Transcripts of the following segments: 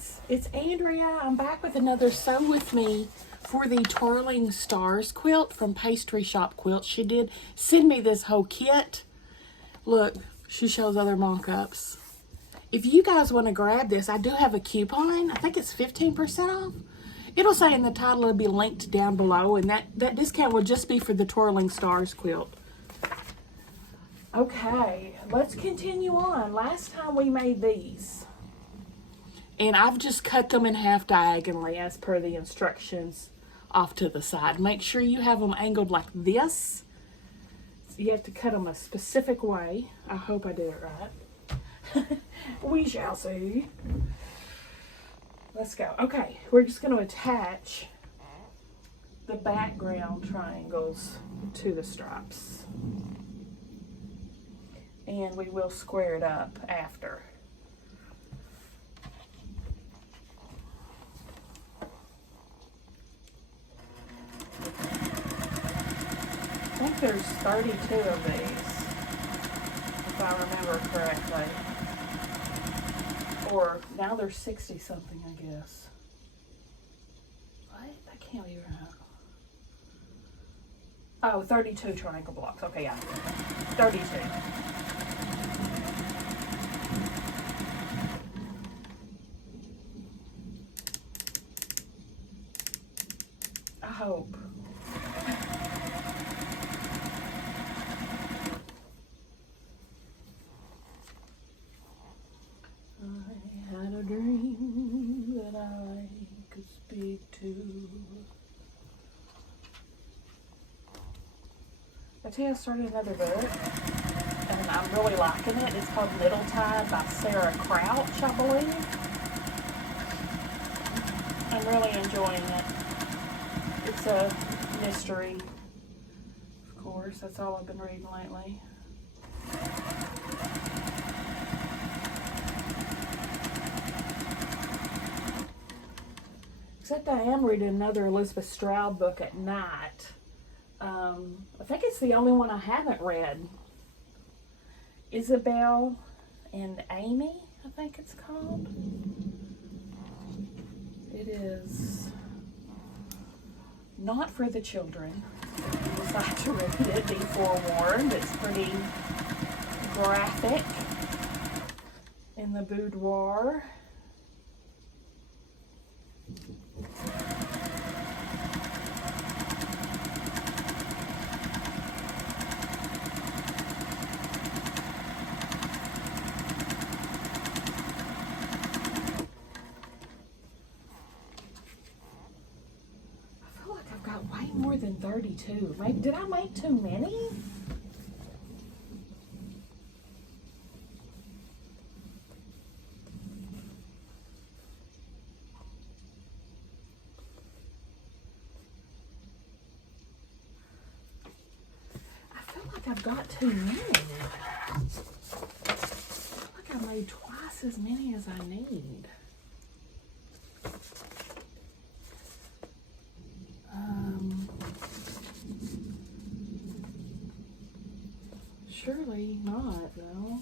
guys, it's Andrea. I'm back with another Sew With Me for the Twirling Stars quilt from Pastry Shop Quilts. She did send me this whole kit. Look, she shows other mock-ups. If you guys want to grab this, I do have a coupon. I think it's 15% off. It'll say in the title, it'll be linked down below, and that discount will just be for the Twirling Stars quilt. Okay, let's continue on. Last time we made these, and I've just cut them in half diagonally as per the instructions off to the side. Make sure you have them angled like this. So you have to cut them a specific way. I hope I did it right. We shall see. Let's go. Okay, we're just going to attach the background triangles to the stripes. And we will square it up after. I think there's 32 of these, if I remember correctly. Or now there's 60 something, I guess. What? That can't be right. Oh, 32 triangle blocks. Okay, yeah. 32. I hope. I had a dream that I could speak to. I tell you, I started another book, and I'm really liking it. It's called Middle Tide by Sarah Crouch, I believe. I'm really enjoying it. It's a mystery, of course. That's all I've been reading lately. Except I am reading another Elizabeth Stroud book at night. I think it's the only one I haven't read. Isabel and Amy, I think it's called. It is not for the children. If you decide to read it, be forewarned. It's pretty graphic in the boudoir. Way more than 32. Maybe, did I make too many? I feel like I've got too many now. I feel like I made twice as many as I need. Surely not, though.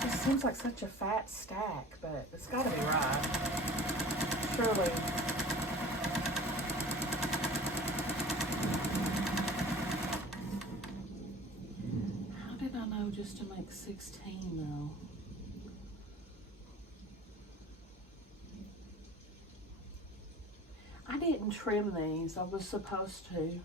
This seems like such a fat stack, but it's got to be right. Surely. Just to make 16 though. I didn't trim these. I was supposed to.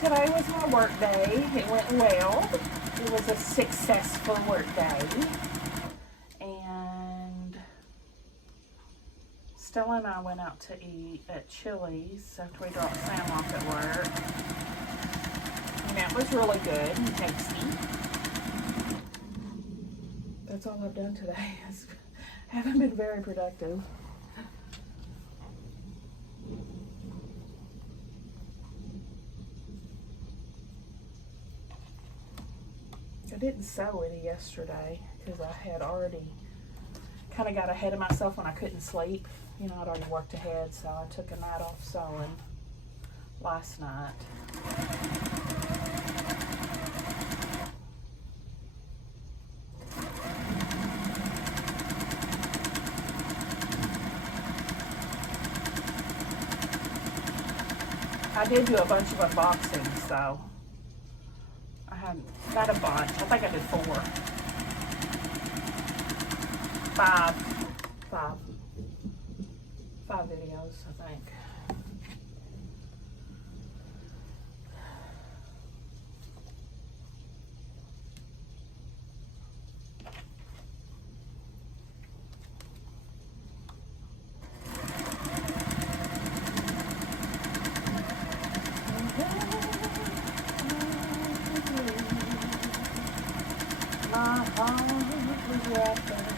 Today was my work day. It went well. It was a successful work day. And Stella and I went out to eat at Chili's after we dropped Sam off at work. And it was really good and tasty. That's all I've done today. I haven't been very productive. I didn't sew any yesterday because I had already kind of got ahead of myself when I couldn't sleep. You know, I'd already worked ahead, so I took a night off sewing last night. I did do a bunch of unboxings, so I had not a bunch. I think I did 4. 5 videos, I think. My heart was wrapped up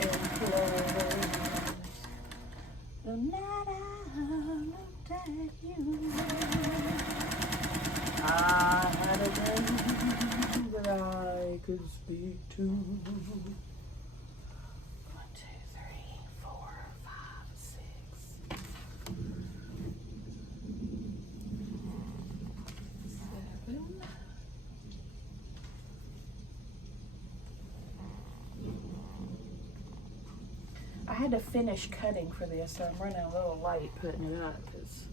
in clovers. The night I looked at you, I had a dream that I could speak to. 1, 2, 3, 4, 5, 6, 7. I had to finish cutting for this, so I'm running a little late putting it up because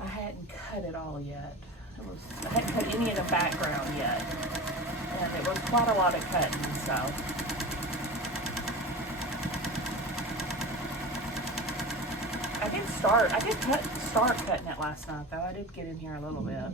I hadn't cut it all yet. I hadn't cut any of the background yet, and it was quite a lot of cutting, so. I did start cutting it last night though. I did get in here a little bit.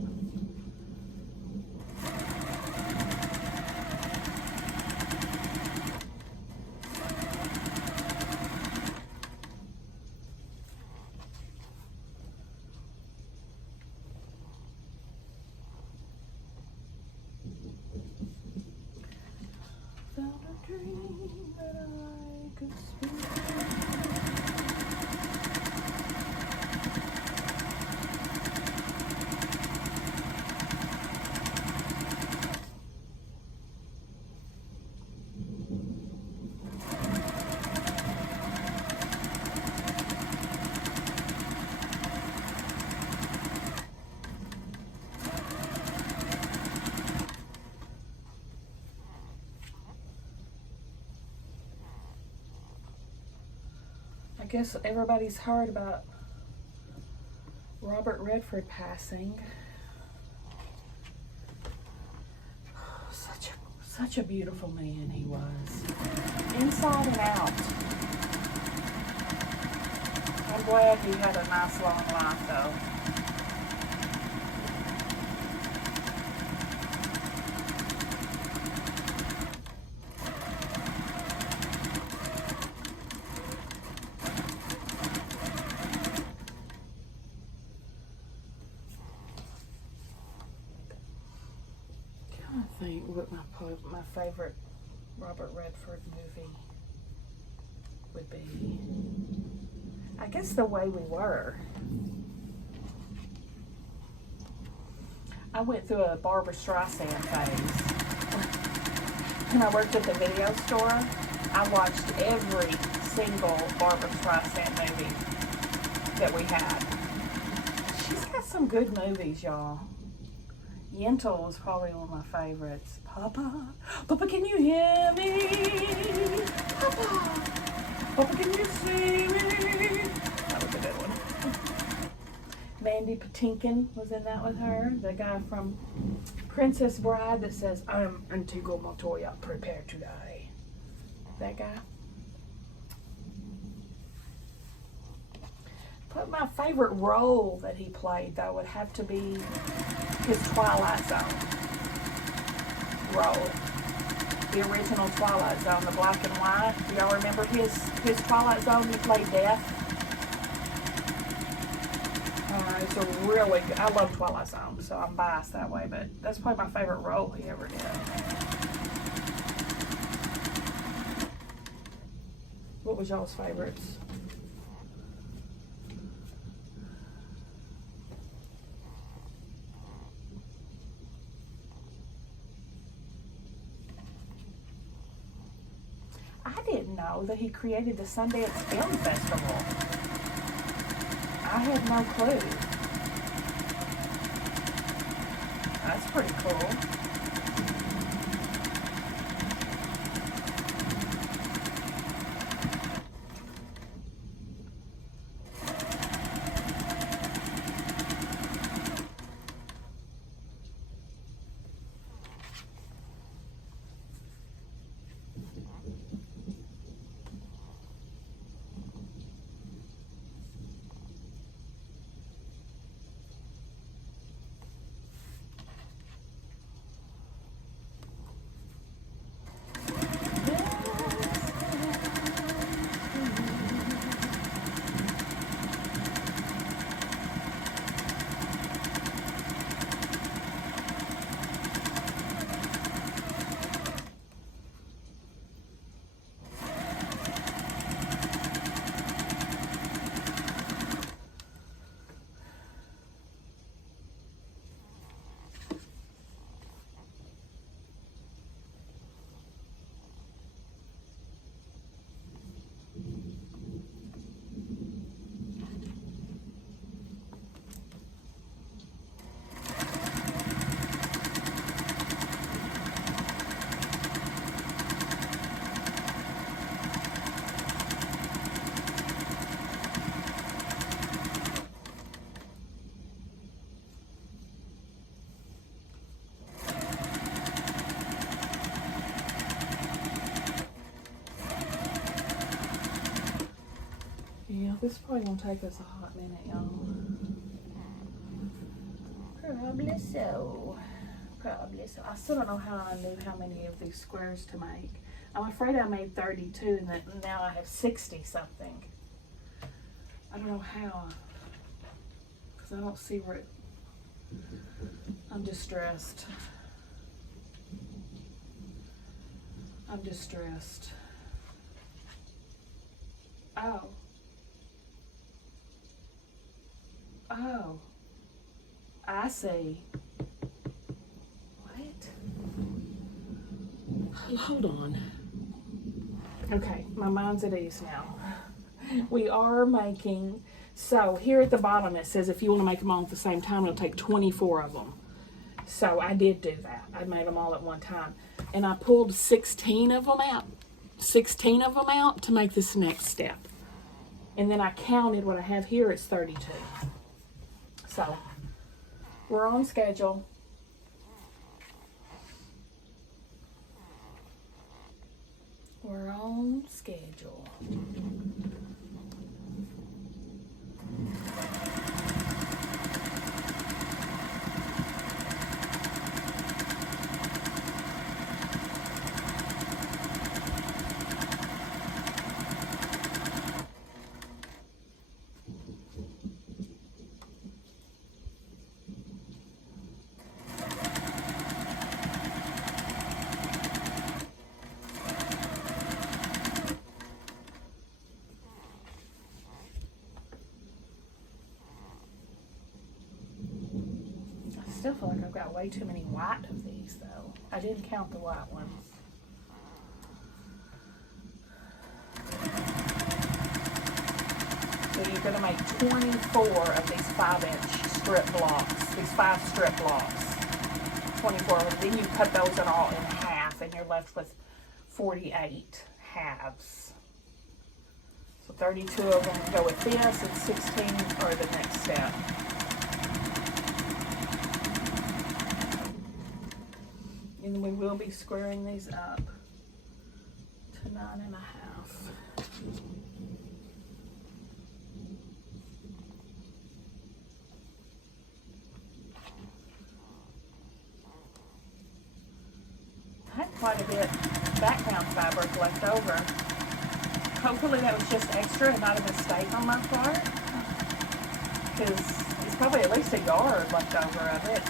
I guess everybody's heard about Robert Redford passing. Such a beautiful man he was, inside and out. I'm glad he had a nice long life though. I think what my favorite Robert Redford movie would be. I guess The Way We Were. I went through a Barbra Streisand phase. When I worked at the video store, I watched every single Barbra Streisand movie that we had. She's got some good movies, y'all. Yentl was probably one of my favorites. Papa, Papa, can you hear me? Papa, Papa, can you see me? That was a good one. Mandy Patinkin was in that with her. The guy from Princess Bride that says, "I am Antigua Montoya, prepare to die." That guy. But my favorite role that he played, though, would have to be his Twilight Zone. roll. The original Twilight Zone, the black and white. Do y'all remember his Twilight Zone? He played Death. It's a really good, I love Twilight Zone, so I'm biased that way, but that's probably my favorite role he ever did. What was y'all's favorites? I didn't know that he created the Sundance Film Festival. I had no clue. That's pretty cool. Yeah, this is probably gonna take us a hot minute, y'all. Probably so. Probably so. I still don't know how I knew how many of these squares to make. I'm afraid I made 32 and that now I have 60 something. I don't know how. Because I don't see where it... I'm distressed. I'm distressed. Oh. Oh, I see. What? Hold on. Okay, my mind's at ease now. We are making, so here at the bottom it says if you want to make them all at the same time, it'll take 24 of them. So I did do that. I made them all at one time. And I pulled 16 of them out. 16 of them out to make this next step. And then I counted what I have here, it's 32. So, we're on schedule. We're on schedule. I still feel like I've got way too many white of these though. I didn't count the white ones. So you're going to make 24 of these 5-inch strip blocks, these 5 strip blocks. 24 of them. Then you cut those all in half and you're left with 48 halves. So 32 of them go with this and 16 are the next step. And we will be squaring these up to 9.5. quite a bit background fabric left over. Hopefully that was just extra and not a mistake on my part, because it's probably at least a yard left over of it.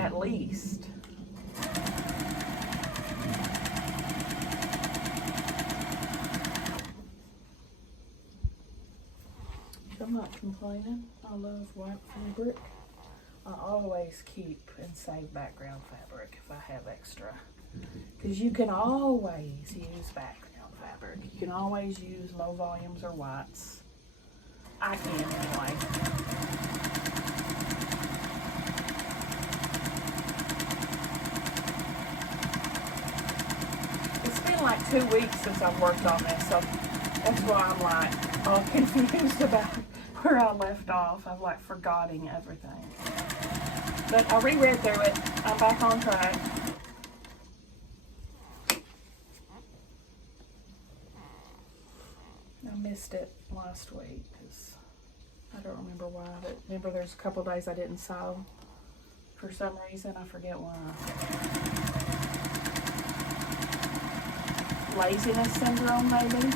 At least. I'm not complaining. I love white fabric. I always keep and save background fabric if I have extra. Because you can always use background fabric. You can always use low volumes or whites. I can anyway. It's been like 2 weeks since I've worked on this, so that's why I'm like all confused about where I left off. I've like forgotten everything. But I reread through it. I'm back on track. I missed it last week because I don't remember why, but remember there's a couple days I didn't sew for some reason. I forget why. Laziness syndrome, maybe.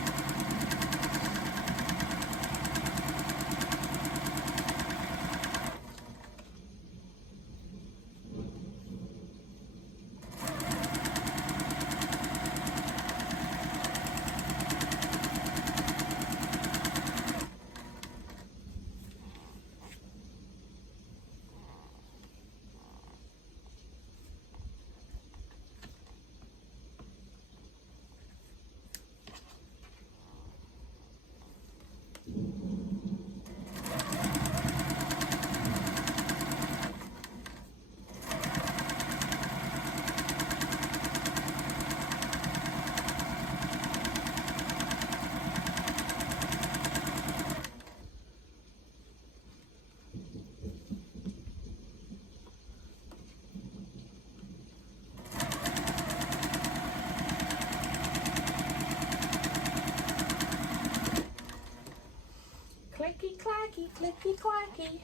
Clicky clacky, clicky clacky.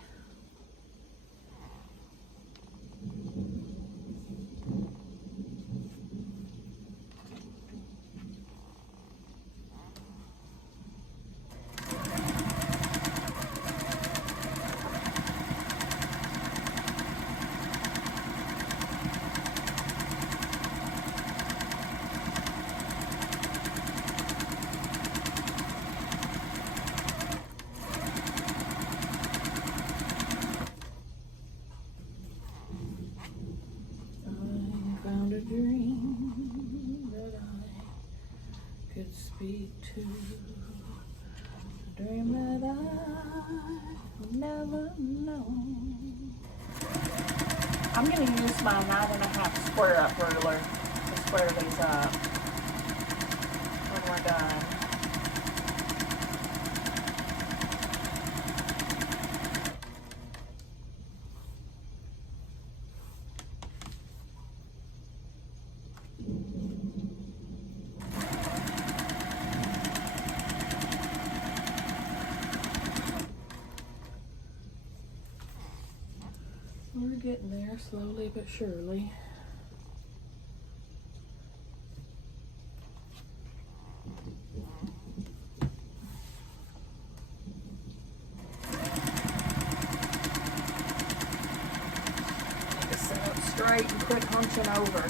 Speak to a dream that I never know. I'm going to use my 9.5 square up ruler to square these up when we're done. We're getting there slowly but surely. Just sit up straight and quit hunching over.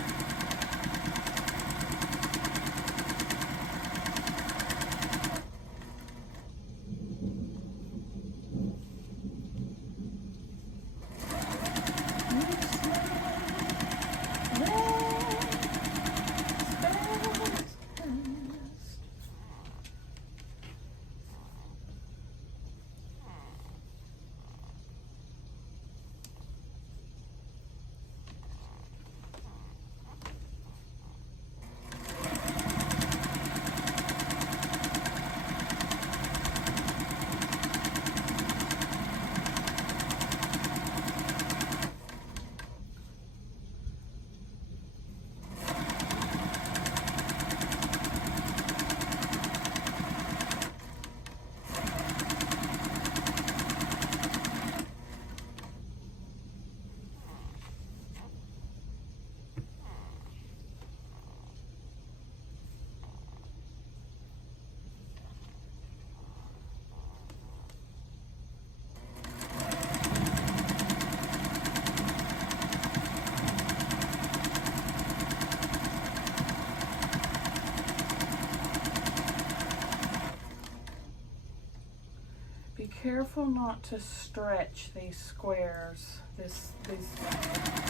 careful not to stretch these squares, these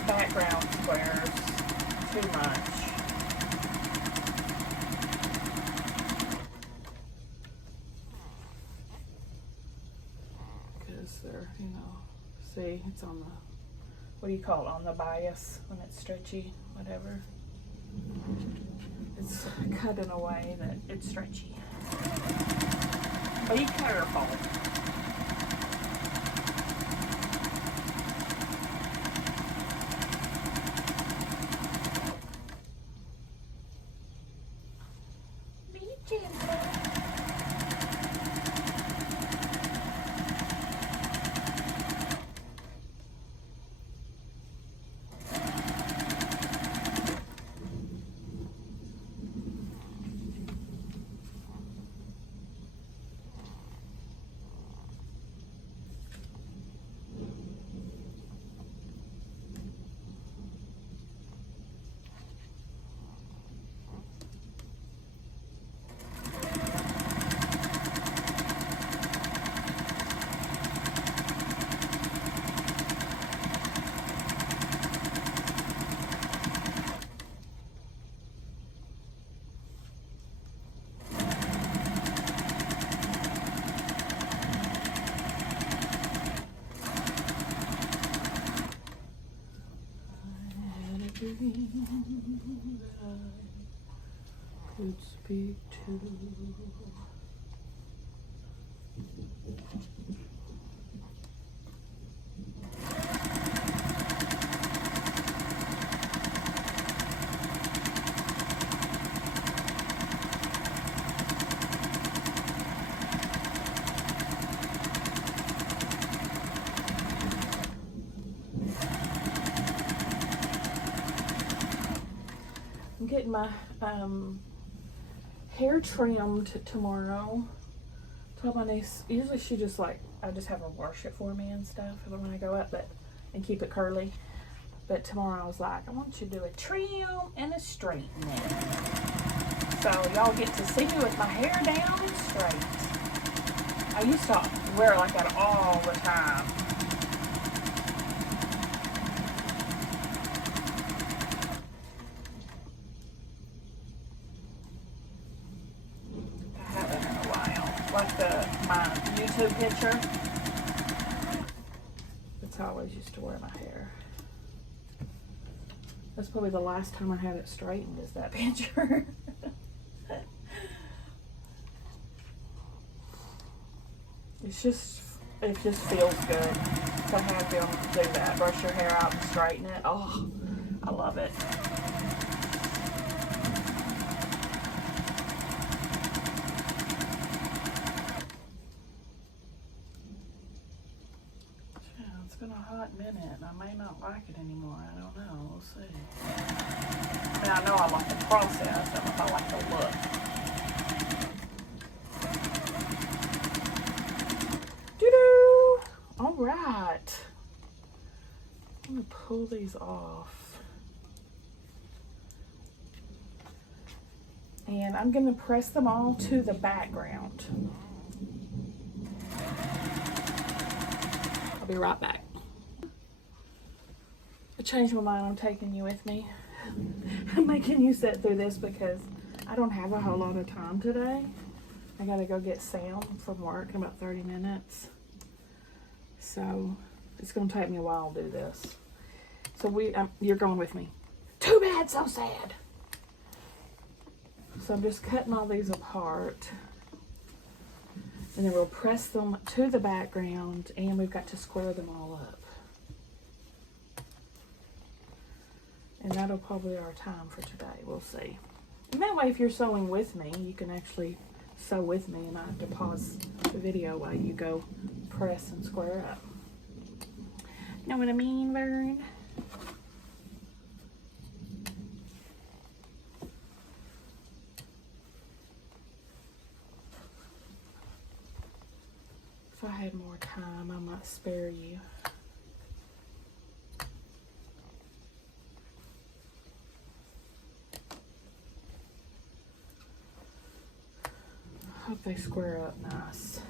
background squares too much. Because they're, you know, see, it's on the, what do you call it, on the bias when it's stretchy, whatever. It's cut in a way that it's stretchy. Be careful. Be gentle. Could speak to. I'm getting my hair trimmed tomorrow. Told my niece, usually she just like, I just have her wash it for me and stuff when I go up, and keep it curly. But tomorrow I was like, I want you to do a trim and a straightening. So y'all get to see me with my hair down and straight. I used to wear it like that all the time. My YouTube picture. That's how I always used to wear my hair. That's probably the last time I had it straightened, is that picture. It just feels good to have them do that. Brush your hair out and straighten it. Oh, I love it. It's been a hot minute and I may not like it anymore. I don't know. We'll see. I mean, I know I like the process. I don't know if I like the look. Doo-doo! All right. I'm going to pull these off. And I'm going to press them all to the background. I'll be right back. I changed my mind. I'm taking you with me. I'm making you sit through this because I don't have a whole lot of time today. I gotta go get Sam from work in about 30 minutes. So it's gonna take me a while to do this. So you're going with me. Too bad, so sad. So I'm just cutting all these apart. And then we'll press them to the background and we've got to square them all up. And that'll probably be our time for today. We'll see. And that way, if you're sewing with me, you can actually sew with me and not have to pause the video while you go press and square up. Know what I mean, Vern? If I had more time, I might spare you. Hope they square up nice.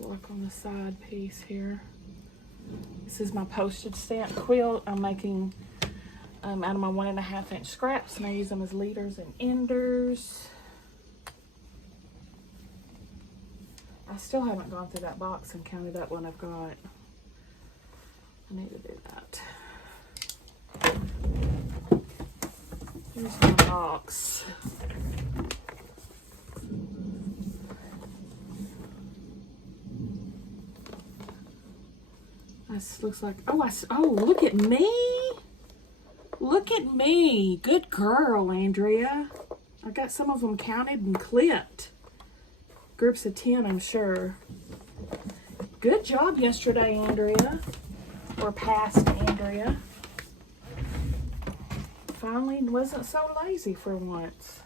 Look on the side piece here. This is my postage stamp quilt I'm making out of my 1.5 inch scraps, and I use them as leaders and enders. I still haven't gone through that box and counted up what I've got. I need to do that. Here's my box. This looks like, oh, look at me. Look at me. Good girl, Andrea. I got some of them counted and clipped. Groups of 10, I'm sure. Good job yesterday, Andrea. Or past Andrea. Finally wasn't so lazy for once.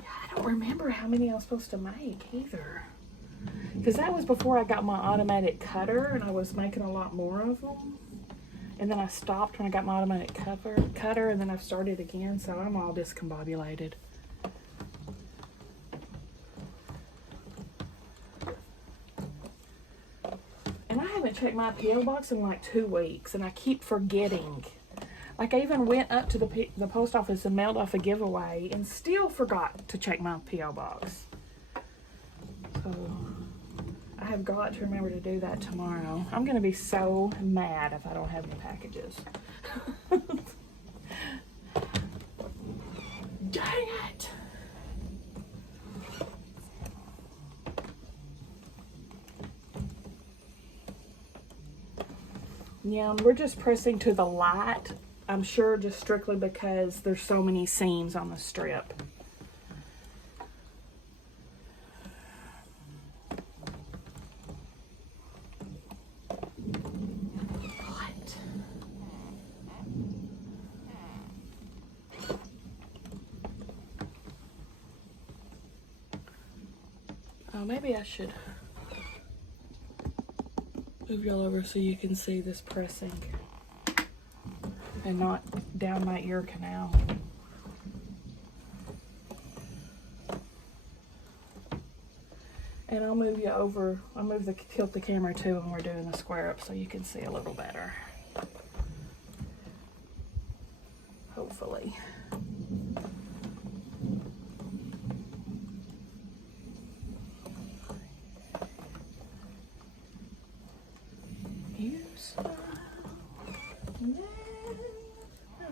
I don't remember how many I was supposed to make either. Because that was before I got my automatic cutter, and I was making a lot more of them. And then I stopped when I got my automatic cutter, and then I've started again, so I'm all discombobulated. And I haven't checked my P.O. box in like 2 weeks, and I keep forgetting. Like, I even went up to the post office and mailed off a giveaway and still forgot to check my P.O. box. So I have got to remember to do that tomorrow. I'm going to be so mad if I don't have any packages. Dang it! Yeah, we're just pressing to the light. I'm sure just strictly because there's so many seams on the strip. Oh, maybe I should move y'all over so you can see this pressing and not down my ear canal. And I'll move you over, tilt the camera too when we're doing the square up so you can see a little better. Hopefully. You smile, then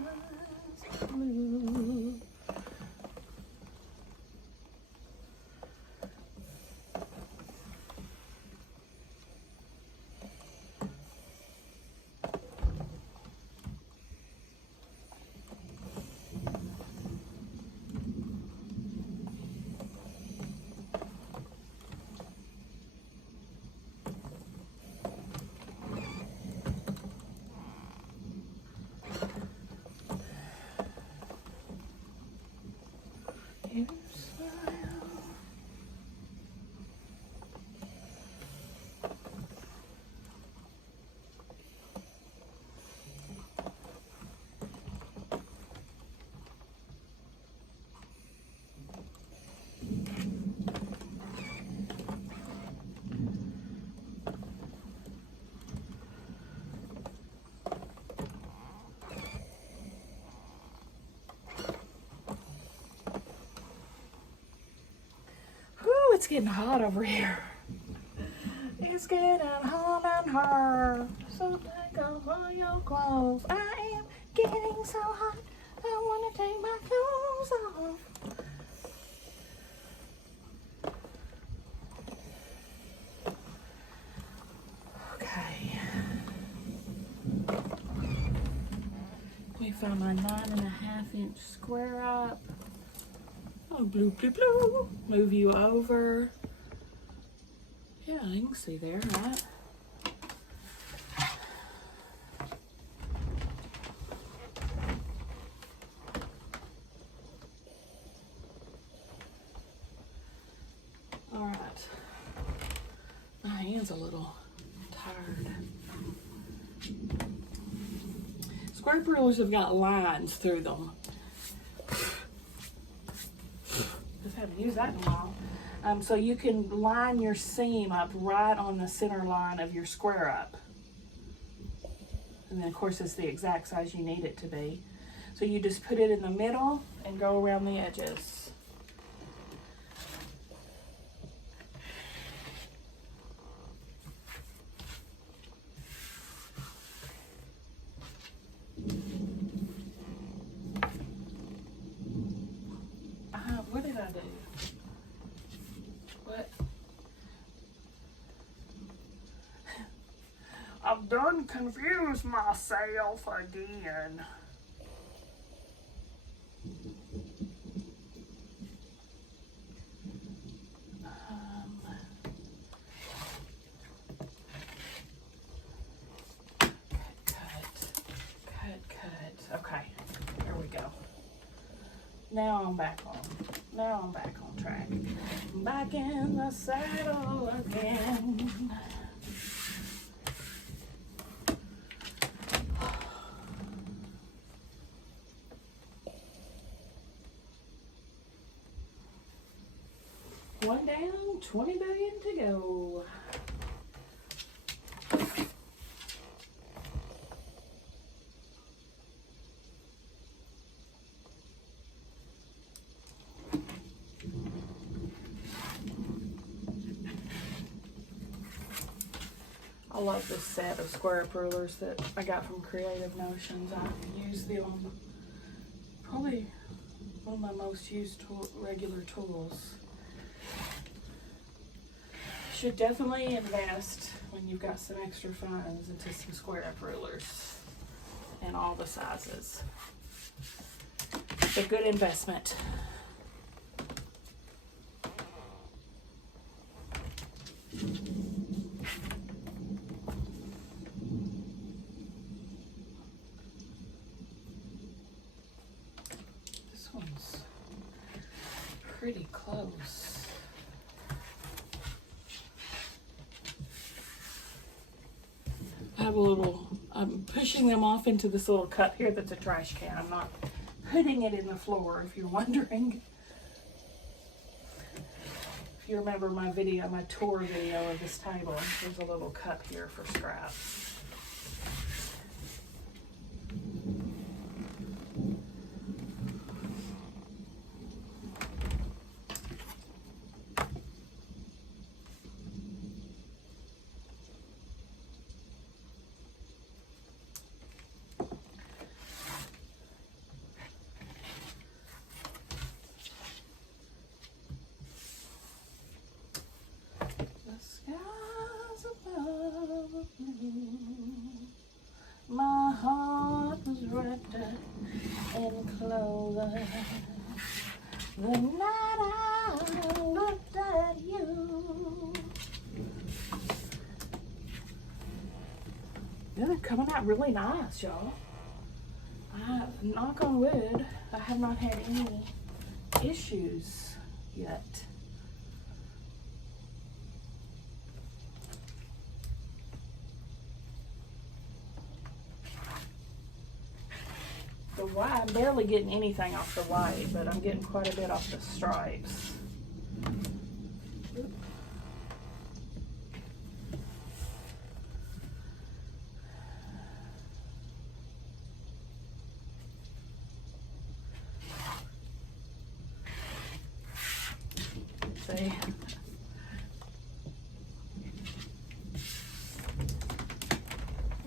eyes blue. You smile. It's getting hot over here. It's getting hot in here. So take off all your clothes. I am getting so hot. I want to take my clothes off. Okay. Let me find my 9.5 inch square up. Oh, blue, blue, blue. Move you over. Yeah, you can see there, right? All right. My hand's a little tired. Square rulers have got lines through them. I've haven't used that in a while. So you can line your seam up right on the center line of your square up. And then of course it's the exact size you need it to be. So you just put it in the middle and go around the edges. What did I do? What? I've done confused myself again. Cut. Okay, there we go. Now I'm back on track. I'm back in the saddle again. One down, 20 billion to go. I love this set of square up rulers that I got from Creative Notions. I use them, probably one of my most used regular tools. You should definitely invest when you've got some extra funds into some square up rulers and all the sizes. It's a good investment. This one's pretty close. I have a little, I'm pushing them off into this little cup here that's a trash can. I'm not putting it in the floor, if you're wondering. If you remember my video, my tour video of this table, there's a little cup here for scraps. My heart was wrapped up in clover the night I looked at you. Yeah, they're coming out really nice, y'all. Knock on wood, I have not had any issues yet. The white, I'm barely getting anything off the white, but I'm getting quite a bit off the stripes. See?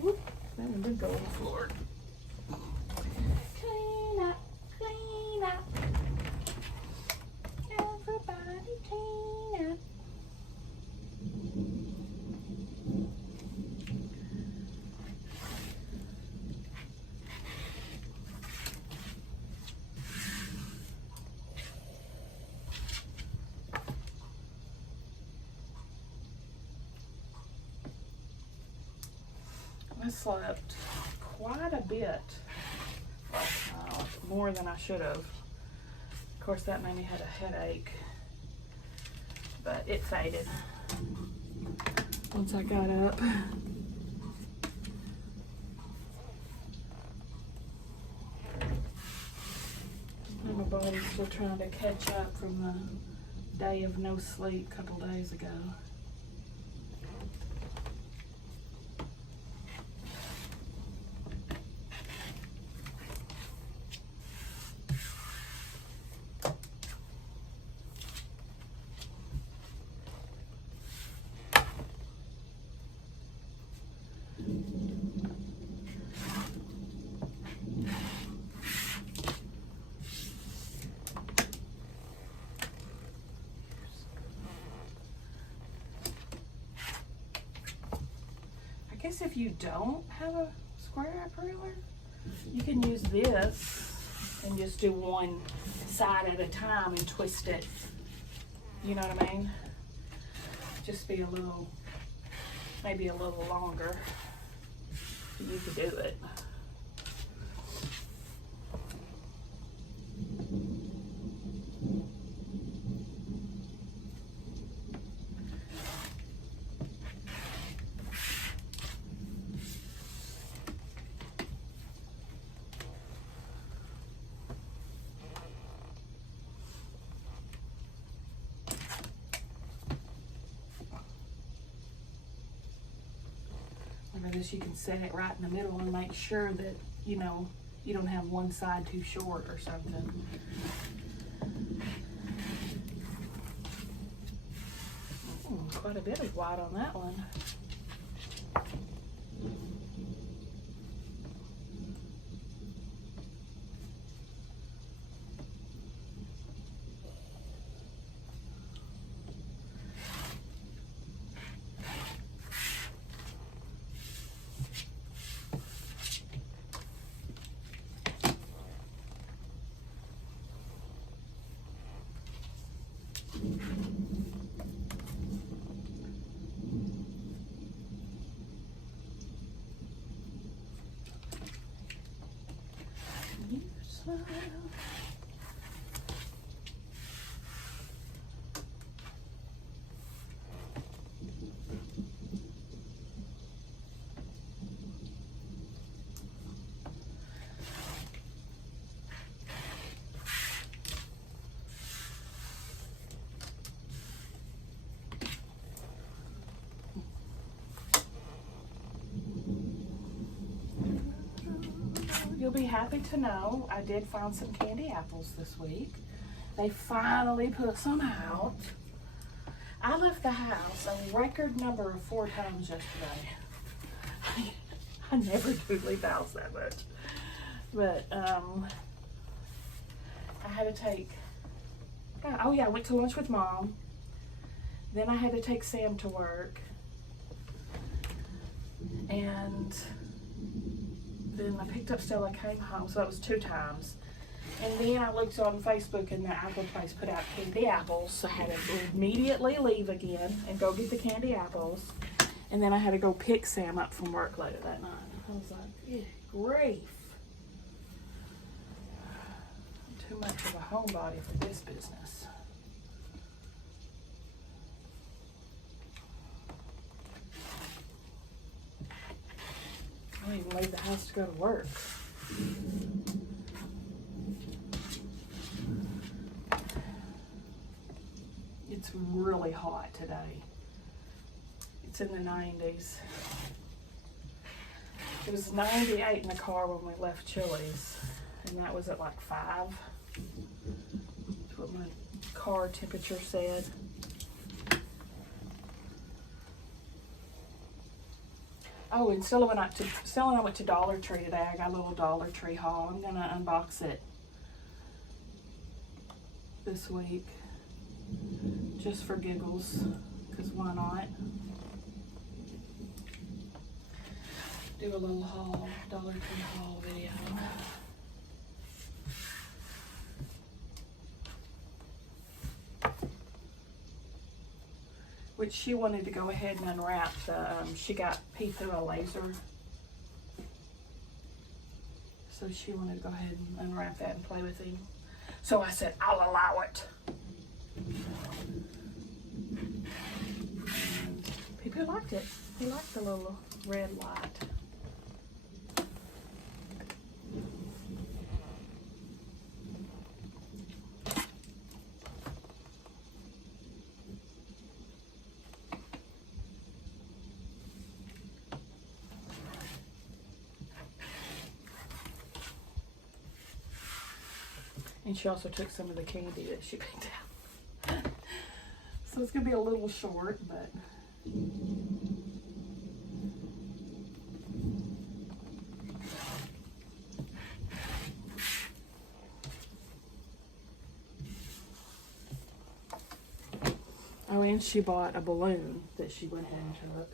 Whoop, that one did go on the floor. Clean up. Everybody clean up. I slept quite a bit last night, more than I should have. Of course, that made me have a headache, but it faded once I got up. And my body's still trying to catch up from the day of no sleep a couple days ago. I guess if you don't have a square ruler, you can use this and just do one side at a time and twist it. You know what I mean? Just be a little, maybe a little longer. You could do it. This, you can set it right in the middle and make sure that, you know, you don't have one side too short or something. Quite a bit of white on that one. You'll be happy to know I did find some candy apples this week. They finally put some out. I left the house a record number of 4 times yesterday. I never do leave the house that much. But I had to take, oh yeah, I went to lunch with Mom. Then I had to take Sam to work. And then I picked up Stella, came home, so that was 2 times. And then I looked on Facebook and the apple place put out candy apples, so I had to immediately leave again and go get the candy apples. And then I had to go pick Sam up from work later that night. I was like, good grief. I'm too much of a homebody for this business. I don't even leave the house to go to work. It's really hot today. It's in the 90s. It was 98 in the car when we left Chili's, and that was at like 5. That's what my car temperature said. Oh, and Stella and I went to Dollar Tree today. I got a little Dollar Tree haul. I'm gonna unbox it this week, just for giggles, because why not? Do a little haul, Dollar Tree haul video. Which she wanted to go ahead and unwrap the, she got pee through a laser. So she wanted to go ahead and unwrap that and play with him. So I said, I'll allow it. And people liked it. He liked the little red light. And she also took some of the candy that she picked out. So it's going to be a little short, but... Oh, and she bought a balloon that she went ahead and took.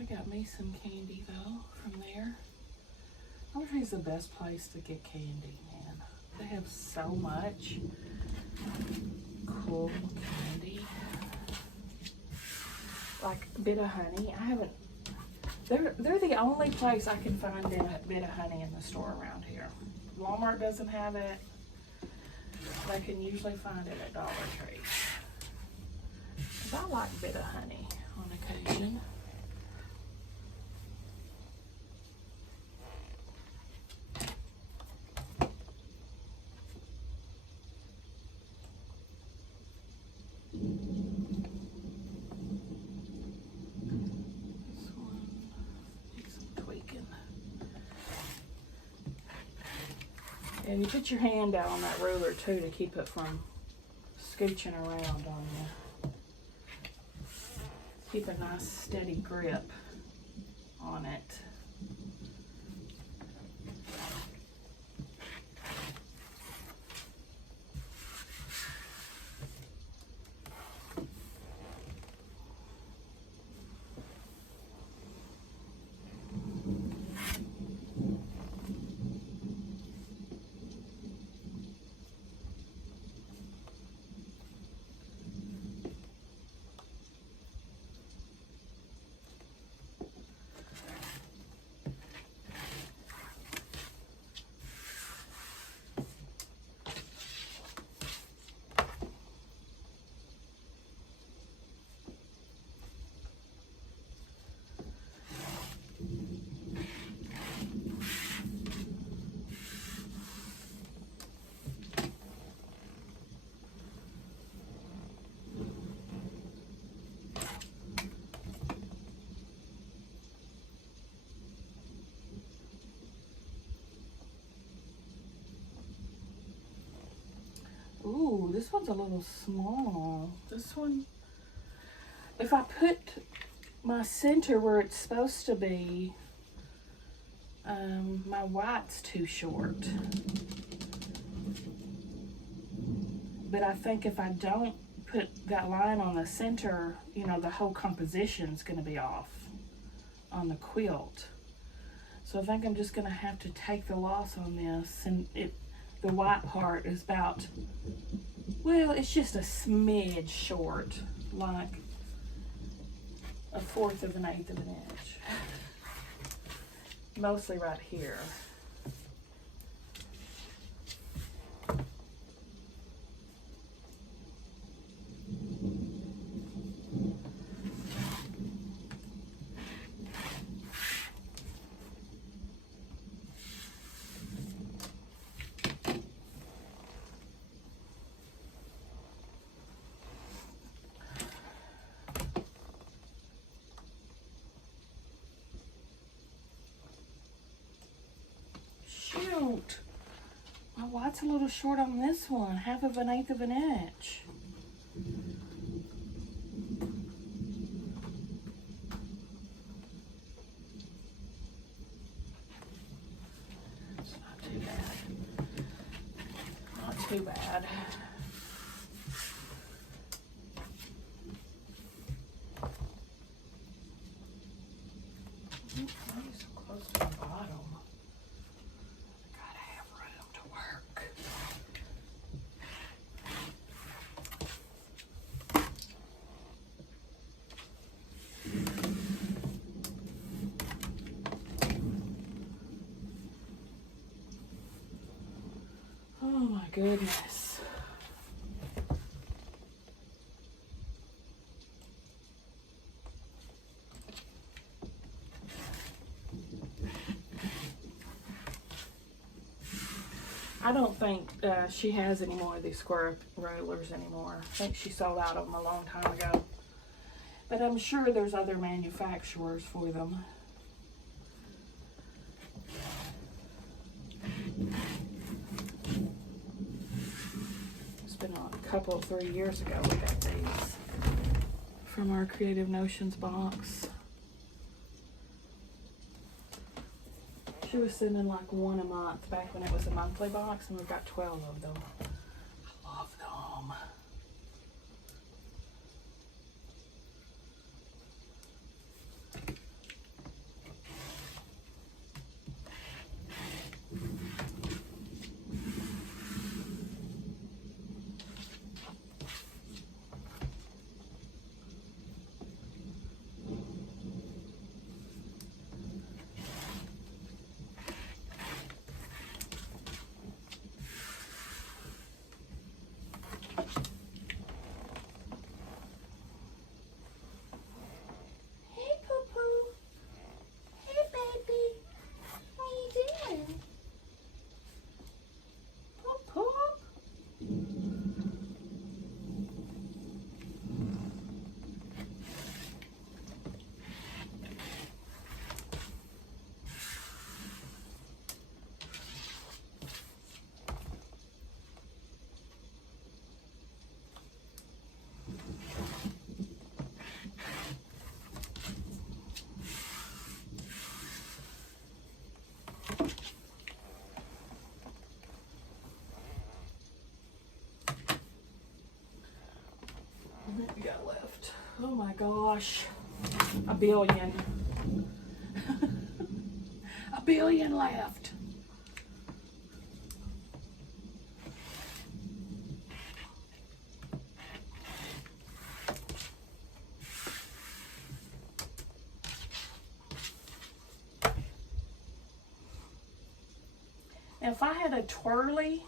I got me some candy though from there. Always the best place to get candy, man. They have so much cool candy. Like Bit of Honey. I haven't. They're the only place I can find Bit of Honey in the store around here. Walmart doesn't have it. But I can usually find it at Dollar Tree. 'Cause I like Bit of Honey on occasion. And you put your hand down on that ruler too to keep it from scooching around on you. Keep a nice steady grip on it. Ooh, this one's a little small. This one, if I put my center where it's supposed to be, my white's too short. But I think if I don't put that line on the center, you know, the whole composition's gonna be off on the quilt. So I think I'm just gonna have to take the loss on this, and the white part is about, well, it's just a smidge short, like 1/4 of an 1/8 of an inch. Mostly right here. Shoot, my white's a little short on this one, 1/2 of an 1/8 of an inch. It's not too bad. Not too bad. Why are you so close to the bottom? mess. I don't think she has any more of these square rollers anymore. I think she sold out of them a long time ago. But I'm sure there's other manufacturers for them. It's been a couple, 3 years ago we got these from our Creative Notions box. She was sending like one a month back when it was a monthly box, and we've got 12 of them. I love them. What we got left? Oh my gosh, a billion. A billion left. If I had a twirly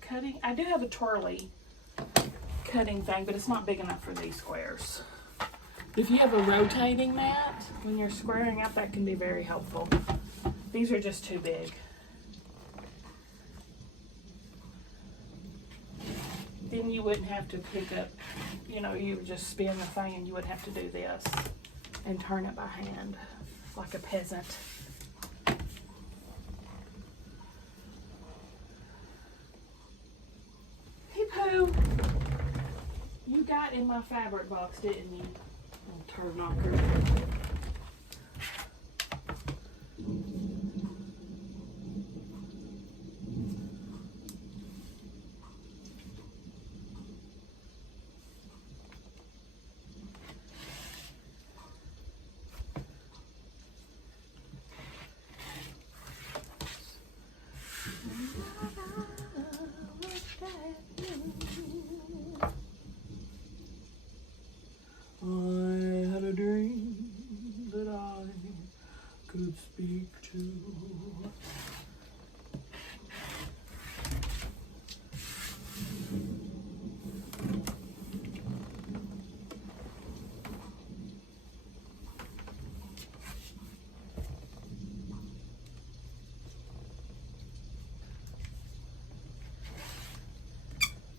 cutting, I do have a twirly cutting thing, but it's not big enough for these squares. If you have a rotating mat, when you're squaring up, that can be very helpful. These are just too big. Then you wouldn't have to pick up, you know, you would just spin the thing and you would have to do this and turn it by hand like a peasant. Hey Pooh, you got in my fabric box, didn't you? Oh, turd knocker. I had a dream that I could speak to.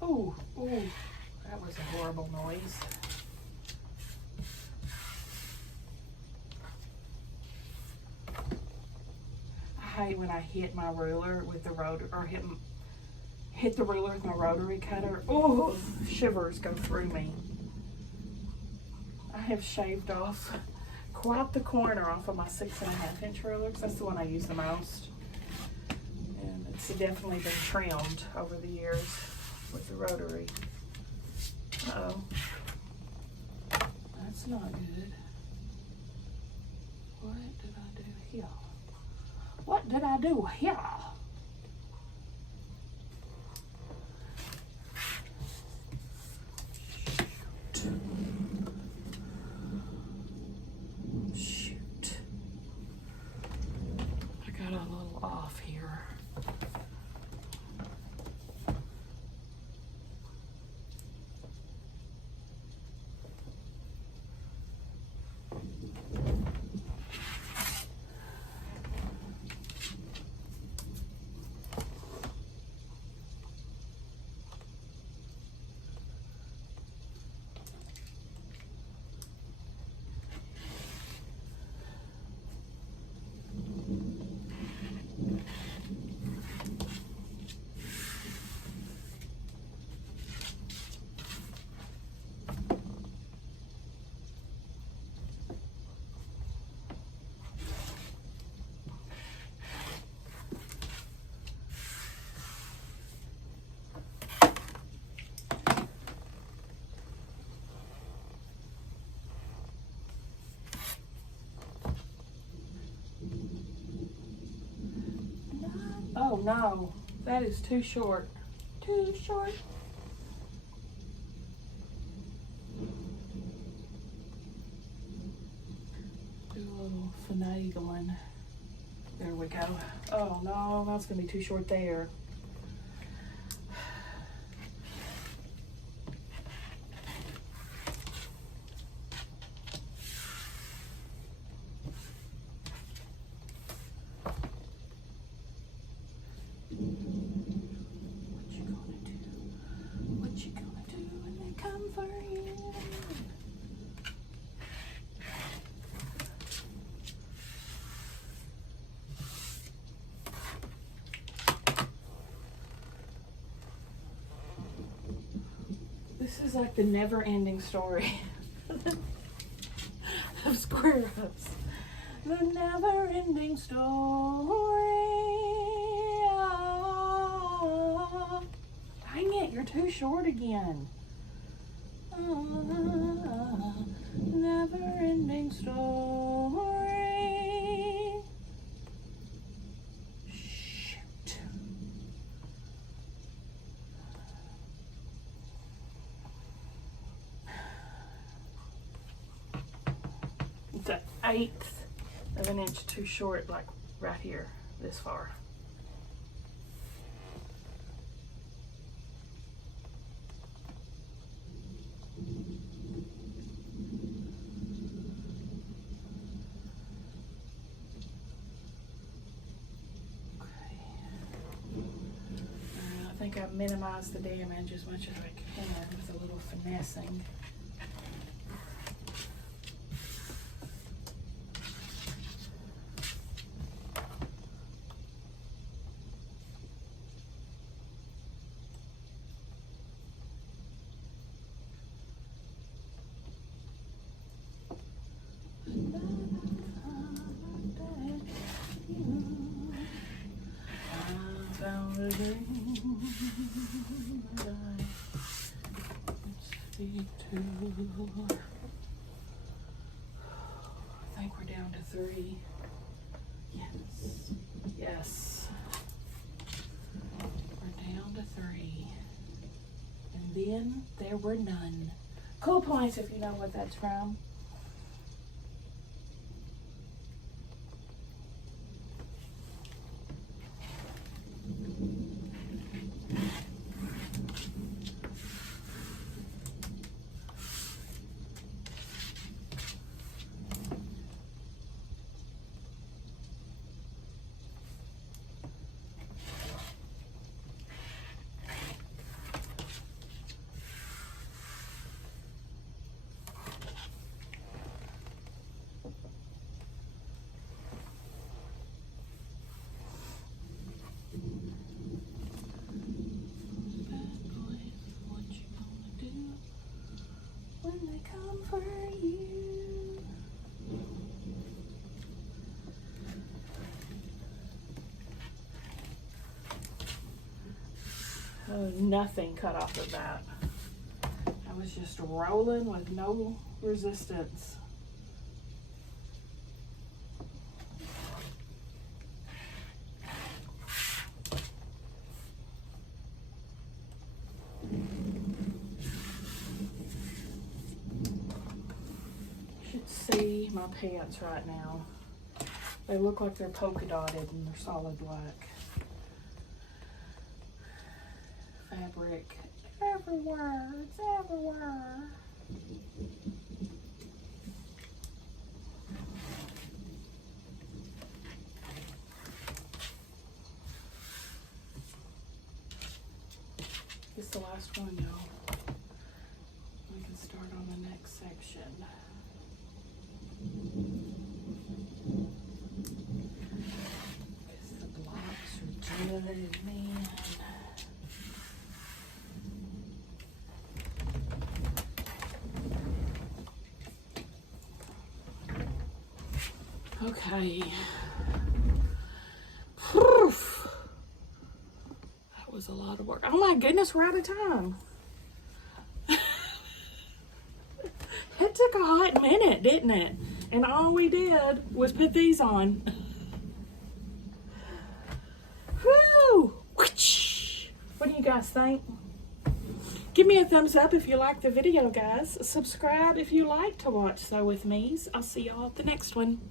Oh, that was a horrible noise. I hate when I hit my ruler with the rotor, or hit the ruler with my rotary cutter. Oh, shivers go through me. I have shaved off quite the corner off of my 6.5 inch ruler, because that's the one I use the most. And it's definitely been trimmed over the years with the rotary. Uh-oh. That's not good. What did I do here? What did I do here? Shoot. I got a little off here. no, that is too short. Too short. Do a little finagling. There we go. Oh no, that's gonna be too short there. This is like the never-ending story of square ups. The never-ending story. Oh, dang it, you're too short again. Oh, never-ending story. Shoot. It's an 1/8 of an inch too short, like right here, this far. I think I've minimized the damage as much as I can with a little finessing. I think we're down to 3. Yes. Yes. We're down to 3. And then there were none. Cool Points, if you know what that's from. For you. Oh, nothing cut off of that. I was just rolling with no resistance. See my pants right now. They look like they're polka dotted and they're solid black. Fabric everywhere. It's everywhere. It's the last one, y'all. We can start on the next section. Because the blocks are good, man. Okay. Poof. That was a lot of work. Oh my goodness, we're out of time. It took a hot minute, didn't it? And all we did was put these on. Whew! guys think? Give me a thumbs up if you like the video, guys. Subscribe if you like to watch Sew With Me's. I'll see y'all at the next one.